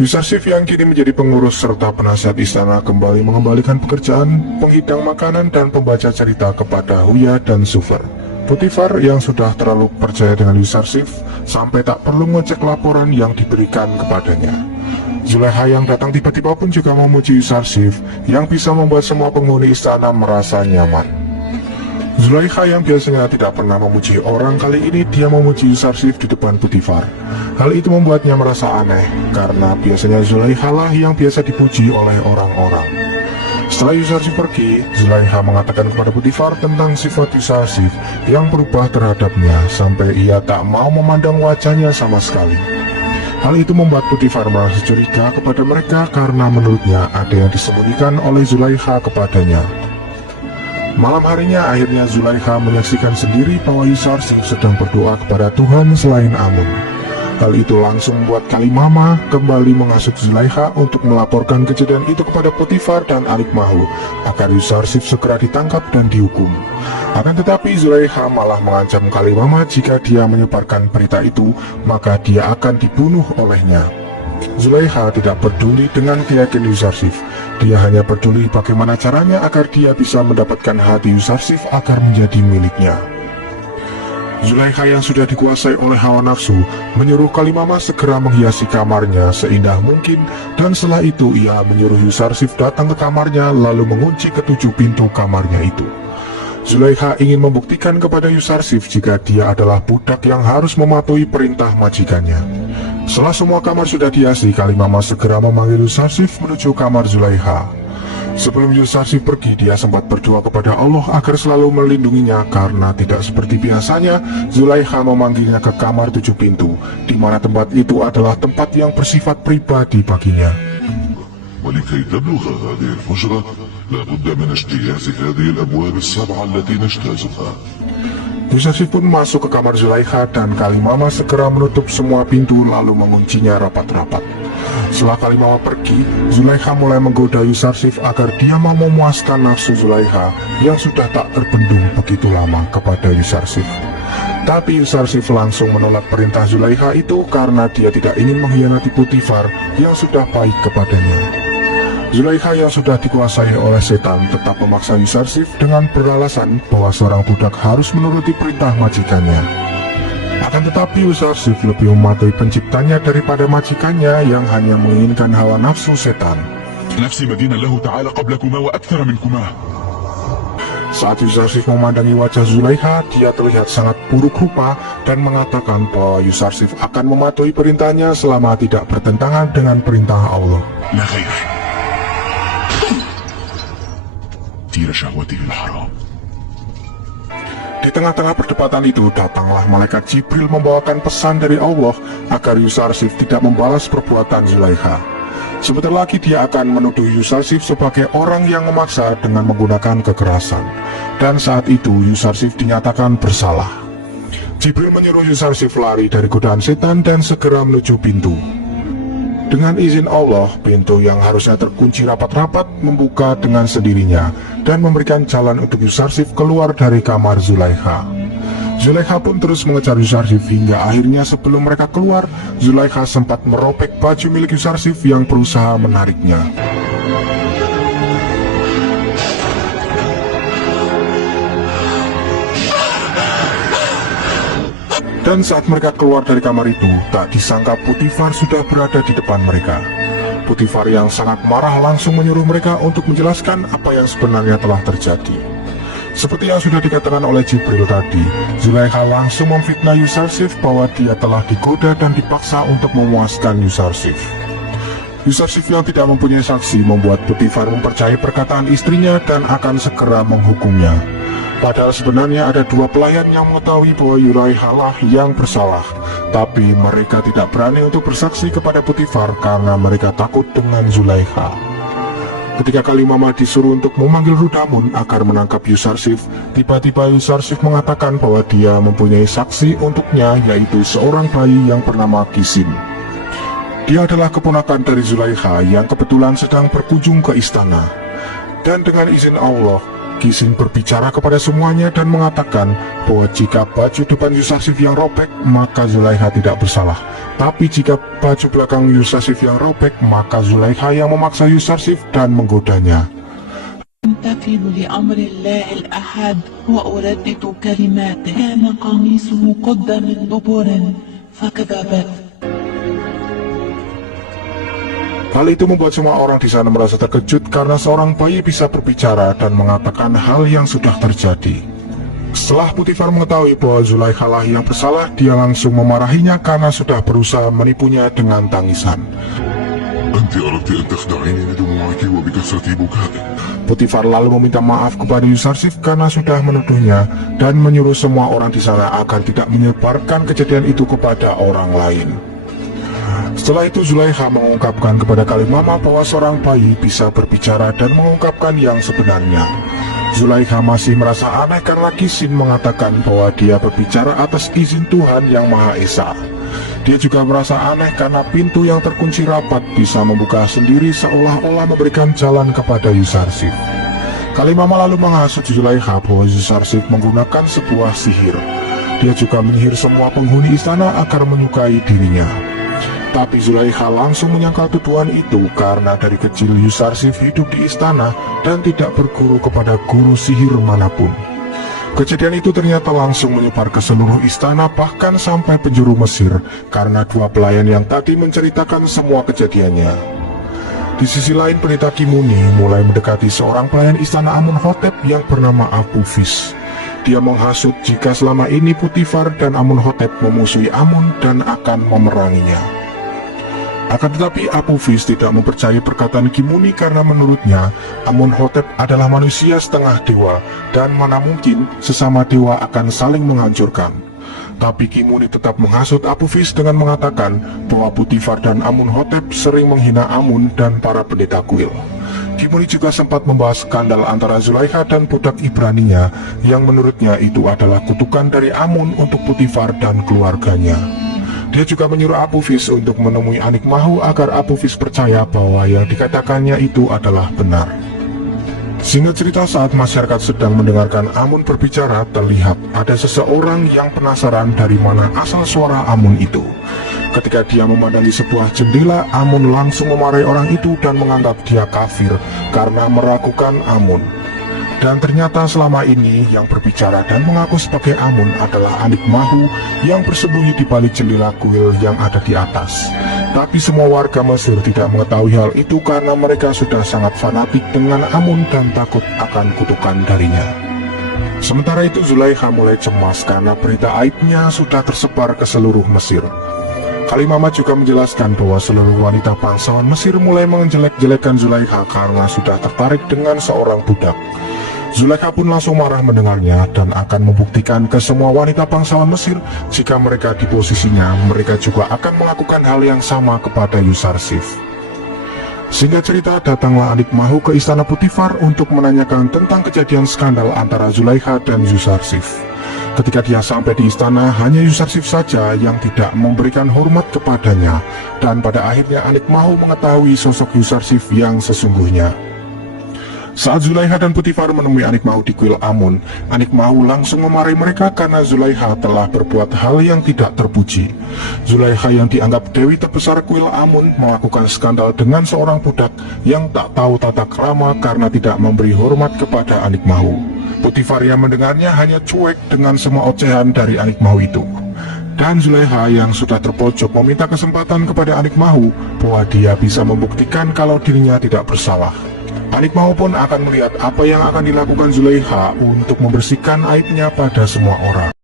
Yusarsif yang kini menjadi pengurus serta penasihat istana kembali mengembalikan pekerjaan penghidang makanan dan pembaca cerita kepada Huya dan Zufer. Potifar yang sudah terlalu percaya dengan Yusarsif sampai tak perlu ngecek laporan yang diberikan kepadanya. Zulaikha yang datang tiba-tiba pun juga memuji Yusarsif yang bisa membuat semua penghuni istana merasa nyaman. Zulaikha yang biasanya tidak pernah memuji orang, kali ini dia memuji Yusarsif di depan Potifar. Hal itu membuatnya merasa aneh, karena biasanya Zulaikha lah yang biasa dipuji oleh orang-orang. Setelah Yusarsif pergi, Zulaikha mengatakan kepada Potifar tentang sifat Yusarsif yang berubah terhadapnya sampai ia tak mau memandang wajahnya sama sekali. Hal itu membuat Potifar merasa curiga kepada mereka karena menurutnya ada yang disembunyikan oleh Zulaikha kepadanya. Malam harinya akhirnya Zulaikha menyaksikan sendiri bahwa Yusarsif sedang berdoa kepada Tuhan selain Amun. Hal itu langsung membuat Kalimama kembali menghasut Zulaikha untuk melaporkan kejadian itu kepada Potifar dan Alikmahu agar Yusarsif segera ditangkap dan dihukum. Akan tetapi Zulaikha malah mengancam Kalimama jika dia menyebarkan berita itu maka dia akan dibunuh olehnya. Zulaikha tidak peduli dengan keyakinan Yusarsif. Dia hanya peduli bagaimana caranya agar dia bisa mendapatkan hati Yusarsif agar menjadi miliknya. Zulaikha yang sudah dikuasai oleh hawa nafsu menyuruh Kalimama segera menghiasi kamarnya seindah mungkin, dan setelah itu ia menyuruh Yusarsif datang ke kamarnya lalu mengunci ketujuh pintu kamarnya itu. Zulaikha ingin membuktikan kepada Yusarsif jika dia adalah budak yang harus mematuhi perintah majikannya. Setelah semua kamar sudah dihiasi, Kalimama segera memanggil Yusarsif menuju kamar Zulaikha. Sebelum Yusarsif pergi, dia sempat berdoa kepada Allah agar selalu melindunginya karena tidak seperti biasanya Zulaikha memanggilnya ke kamar tujuh pintu, di mana tempat itu adalah tempat yang bersifat pribadi baginya. ولكي تبلغ هذه الحجرة لابد من اجتياز هذه الأبواب السبعة التي نجتازها. Yusarsif pun masuk ke kamar Zulaikha dan Kalimama segera menutup semua pintu lalu menguncinya rapat-rapat. Setelah Kalimama pergi, Zulaikha mulai menggoda Yusarsif agar dia mau memuaskan nafsu Zulaikha yang sudah tak terbendung begitu lama kepada Yusarsif. Tapi Yusarsif langsung menolak perintah Zulaikha itu karena dia tidak ingin mengkhianati Potifar yang sudah baik kepadanya. Zulaikha yang sudah dikuasai oleh setan tetap memaksa Yusarsif dengan beralasan bahwa seorang budak harus menuruti perintah majikannya. Akan tetapi Yusarsif lebih mematuhi penciptanya daripada majikannya yang hanya menginginkan hawa nafsu setan. نفسي مدينة له تعالى قبلكما وأكثر منكما. Saat Yusarsif memandangi wajah Zulaikha, dia terlihat sangat buruk rupa dan mengatakan bahwa Yusarsif akan mematuhi perintahnya selama tidak bertentangan dengan perintah Allah. لا غير. تير شهوتي الحرام. Di tengah-tengah perdebatan itu, datanglah malaikat Jibril membawakan pesan dari Allah agar Yusarsif tidak membalas perbuatan Zulaikha. Sebentar lagi dia akan menuduh Yusarsif sebagai orang yang memaksa dengan menggunakan kekerasan. Dan saat itu Yusarsif dinyatakan bersalah. Jibril menyuruh Yusarsif lari dari godaan setan dan segera menuju pintu. Dengan izin Allah, pintu yang harusnya terkunci rapat-rapat membuka dengan sendirinya dan memberikan jalan untuk Yusarsif keluar dari kamar Zulaikha. Zulaikha pun terus mengejar Yusarsif hingga akhirnya sebelum mereka keluar, Zulaikha sempat merobek baju milik Yusarsif yang berusaha menariknya. Dan saat mereka keluar dari kamar itu, tak disangka Potifar sudah berada di depan mereka. Potifar yang sangat marah langsung menyuruh mereka untuk menjelaskan apa yang sebenarnya telah terjadi. Seperti yang sudah dikatakan oleh Jibril tadi, Zulaikha langsung memfitnah Yusarsif bahwa dia telah digoda dan dipaksa untuk memuaskan Yusarsif. Yusarsif yang tidak mempunyai saksi membuat Potifar mempercayai perkataan istrinya dan akan segera menghukumnya. Padahal sebenarnya ada dua pelayan yang mengetahui bahwa Zulaikha lah yang bersalah, tapi mereka tidak berani untuk bersaksi kepada Potifar karena mereka takut dengan Zulaikha. Ketika Kalimama disuruh untuk memanggil Rudamun agar menangkap Yusarsif, tiba-tiba Yusarsif mengatakan bahwa dia mempunyai saksi untuknya, yaitu seorang bayi yang bernama Kisim. Dia adalah keponakan dari Zulaikha yang kebetulan sedang berkunjung ke istana. Dan dengan izin Allah, Kisin berbicara kepada semuanya dan mengatakan bahwa jika baju depan Yusarsif yang robek, maka Zulaikha tidak bersalah. Tapi jika baju belakang Yusarsif yang robek, maka Zulaikha yang memaksa Yusarsif dan menggodanya. أمتثل لأمر الله الأحد وأردد كلماته كان قميصه قد من دبر فكذبت. Hal itu membuat semua orang di sana merasa terkejut karena seorang bayi bisa berbicara dan mengatakan hal yang sudah terjadi. Setelah Potifar mengetahui bahwa Zulaikha lah yang bersalah, dia langsung memarahinya karena sudah berusaha menipunya dengan tangisan. أنت أردت أن تخدعيني بدموعك وبكثرة بكائك. Potifar lalu meminta maaf kepada Yusarsif karena sudah menuduhnya dan menyuruh semua orang di sana agar tidak menyebarkan kejadian itu kepada orang lain. Setelah itu Zulaikha mengungkapkan kepada Kalimama bahwa seorang bayi bisa berbicara dan mengungkapkan yang sebenarnya. Zulaikha masih merasa aneh karena Kisin mengatakan bahwa dia berbicara atas izin Tuhan yang Maha Esa. Dia juga merasa aneh karena pintu yang terkunci rapat bisa membuka sendiri seolah-olah memberikan jalan kepada Yusarsif. Kalimama lalu menghasut Zulaikha bahwa Yusarsif menggunakan sebuah sihir. Dia juga menyihir semua penghuni istana agar menyukai dirinya. Tapi Zulaikha langsung menyangkal tuduhan itu karena dari kecil Yusarsif hidup di istana dan tidak berguru kepada guru sihir manapun. Kejadian itu ternyata langsung menyebar ke seluruh istana bahkan sampai penjuru Mesir karena dua pelayan yang tadi menceritakan semua kejadiannya. Di sisi lain pendeta Kimuni mulai mendekati seorang pelayan istana Amunhotep yang bernama Apophis. Dia menghasut jika selama ini Potifar dan Amunhotep memusuhi Amun dan akan memeranginya. Akan tetapi Apophis tidak mempercayai perkataan Kimuni karena menurutnya Amunhotep adalah manusia setengah dewa dan mana mungkin sesama dewa akan saling menghancurkan. Tapi Kimuni tetap menghasut Apophis dengan mengatakan bahwa Potifar dan Amunhotep sering menghina Amun dan para pendeta kuil. Kimuni juga sempat membahas skandal antara Zulaikha dan budak Ibraninya yang menurutnya itu adalah kutukan dari Amun untuk Potifar dan keluarganya. Dia juga menyuruh Apophis untuk menemui Anikmahu agar Apophis percaya bahwa yang dikatakannya itu adalah benar. Singkat cerita, saat masyarakat sedang mendengarkan Amun berbicara, terlihat ada seseorang yang penasaran dari mana asal suara Amun itu. Ketika dia memandangi sebuah jendela, Amun langsung memarahi orang itu dan menganggap dia kafir karena meragukan Amun. Dan ternyata selama ini yang berbicara dan mengaku sebagai Amun adalah Anikmahu yang bersembunyi di balik jendela kuil yang ada di atas. Tapi semua warga Mesir tidak mengetahui hal itu karena mereka sudah sangat fanatik dengan Amun dan takut akan kutukan darinya. Sementara itu Zulaikha mulai cemas karena berita aibnya sudah tersebar ke seluruh Mesir. Kalimama juga menjelaskan bahwa seluruh wanita bangsawan Mesir mulai menjelek-jelekan Zulaikha karena sudah tertarik dengan seorang budak. Zulaikha pun langsung marah mendengarnya dan akan membuktikan ke semua wanita bangsawan Mesir jika mereka di posisinya, mereka juga akan melakukan hal yang sama kepada Yusarsif. Singkat cerita, datanglah Anikmahu ke istana Potifar untuk menanyakan tentang kejadian skandal antara Zulaikha dan Yusarsif. Ketika dia sampai di istana, hanya Yusarsif saja yang tidak memberikan hormat kepadanya, dan pada akhirnya Anikmahu mengetahui sosok Yusarsif yang sesungguhnya. Saat Zulaikha dan Potifar menemui Anikmahu di kuil Amun, Anikmahu langsung memarahi mereka karena Zulaikha telah berbuat hal yang tidak terpuji. Zulaikha yang dianggap dewi terbesar kuil Amun melakukan skandal dengan seorang budak yang tak tahu tata krama karena tidak memberi hormat kepada Anikmahu. Potifar yang mendengarnya hanya cuek dengan semua ocehan dari Anikmahu itu. Dan Zulaikha yang sudah terpojok meminta kesempatan kepada Anikmahu bahwa dia bisa membuktikan kalau dirinya tidak bersalah. Anikmahu pun akan melihat apa yang akan dilakukan Zulaikha untuk membersihkan aibnya pada semua orang.